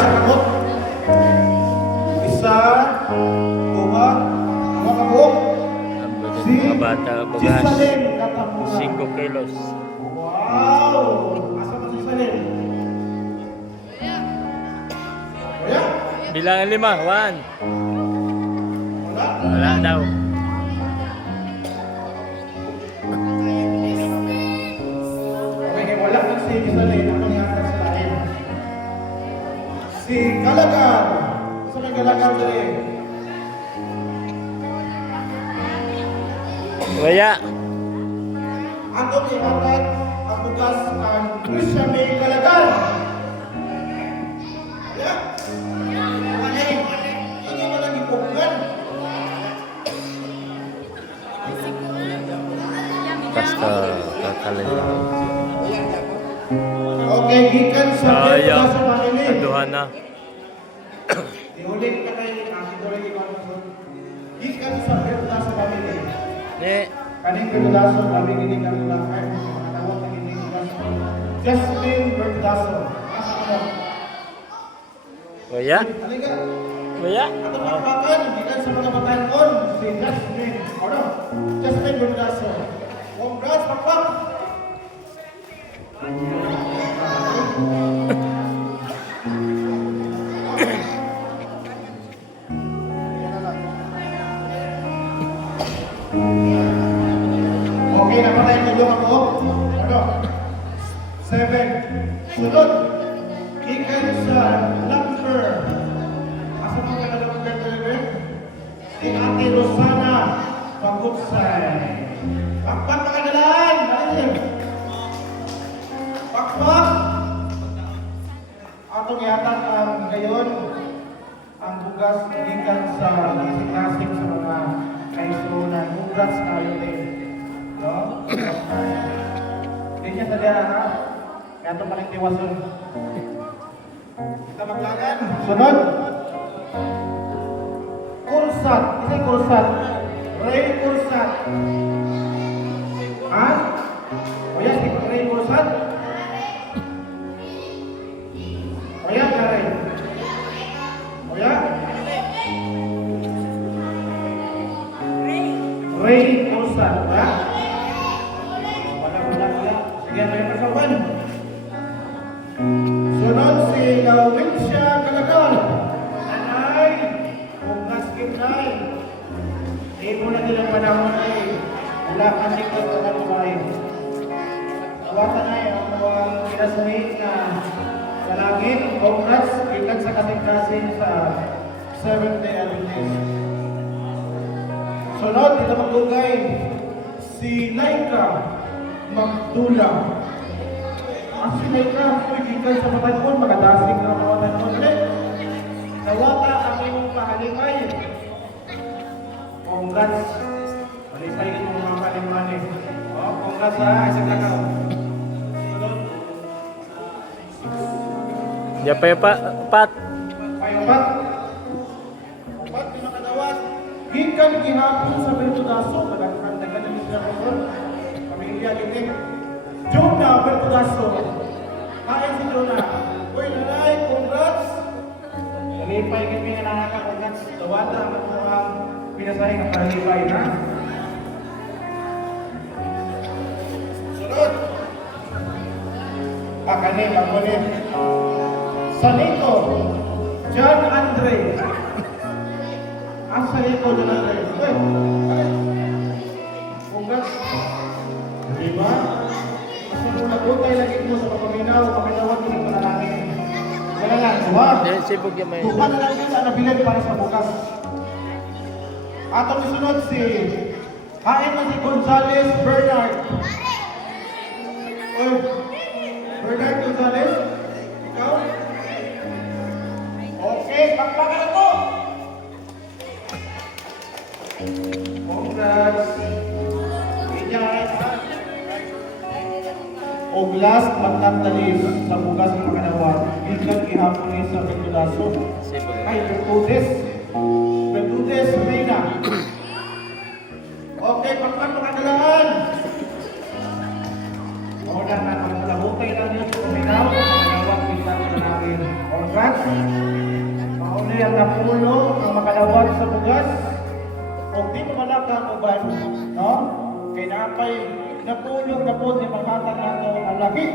Sakot. Isa, dua, mga kabuok. Ang bagay Si mga bata, bagas. Jisalem Katamungan. 5 kilos. Wow! Asa ka si Jisalem? Kuya? Bilangan 5. 1. Wala? Wala daw. Okay, wala na si Jisalem. Ako niya sa lain. Si Galagar. Isa may Galagar dali. Waya. Atong ihatag ang bukas ang Christian May Galagar. Kaya, hindi mo lang ipugan. Basta kakalay. Okay, gikan sa Sayang. sa pamilya. Aduhan na. Diulit ka kayo, nakasulit ikaw na so. Gikan sa berta sa pamilya. Ne. Kaning Berdaso, kami gining ang lakay, mga tawag na gining Berdaso. Jasmine Berdaso. Asa ka mo? Waya. Halika. Waya. Ato pangpakan, gikan sa mga batayon, si Jasmine. Ano? Jasmine Berdaso. Congrats, pakpak! Okay, napatay ko doon ako. Ano? 7. Sunod. Ikan sa number. Asa mo ka na number 11? Si Ate Rosana Pagutsay. Pakpak mga kadalaan! Dali! Pakpak! Atong yatag ang gayon ang bugas gikan sa klasik sa mga kaisunan. Congrats tayo din. No? Hindi niya sadya na. Kaya ito paling tiwason. Kita maglagan. Sunod. Kursat. Isa yung kursat. Ray Kursat. Ha? O yan, si Ray Kursat. O yan, Ray. O yan. Ray Kursat. Ha? Wala. Sige, may kasawan. Sunod si Laurencia Calagal. Anay, kung naskim na eh, muna nilang panahon ay wala kasi ko sa kaluway. Tawatan na yung mga kinasahit na sa langit. Congrats, ikan sa kasing-kasing sa Seventh-day Adventist. Sunod, dito magdugay si Laika Magdula. Ang si Laika, ikan sa matanon, magadasig na mga matanon ulit. Tawata ang iyong pahalingay. Congrats. Malipay itong mga kalimani. Congrats ha, isang lakaw. Diya pa yung pat. Payopat. Pat, pinakadawat. Gikan gihapon sa Bertudaso. Nagkandagan ng Mr. Ron. Pamilya gitin. Jonah Bertudaso. Kain si Jonah. Uy, nanay, congrats. Malipay kami nga nakaka, congrats. Tawata ang mga pinasahin ng palipay na. Sunod. Kani, magkunin. Sanito, John Andre. Ang Sanito, John Andre. Uy, congrats. Diba? Kasi kung nagutay lagi mo sa papaminaw, paminawag mo ng panalangin. Wala lang, diba? Diyan sibog yung may. Tuhan na lang din sa nabilan para sa bukas. Atong isunod si Hain na si Gonzales Bernard. Oy, Bernard Gonzales? Ikaw? Okay, pakpakan na to! Congrats! Inyan! O last but not the least, sa bukas ng makanawa, ikan ihapon ni sa Bertudaso. Sibog. Ay, Bertudes. Bertudes, Reyna. Okay, pakpak makadalaan. O na, hutay lang yun sa kuminaw. Makanawa, kita ko na namin. Kat, mauli ang napulo ang makadawat sa bugas. O di mo malaka uban, no? Kay napay napulong na po ni makatang nato ang laki.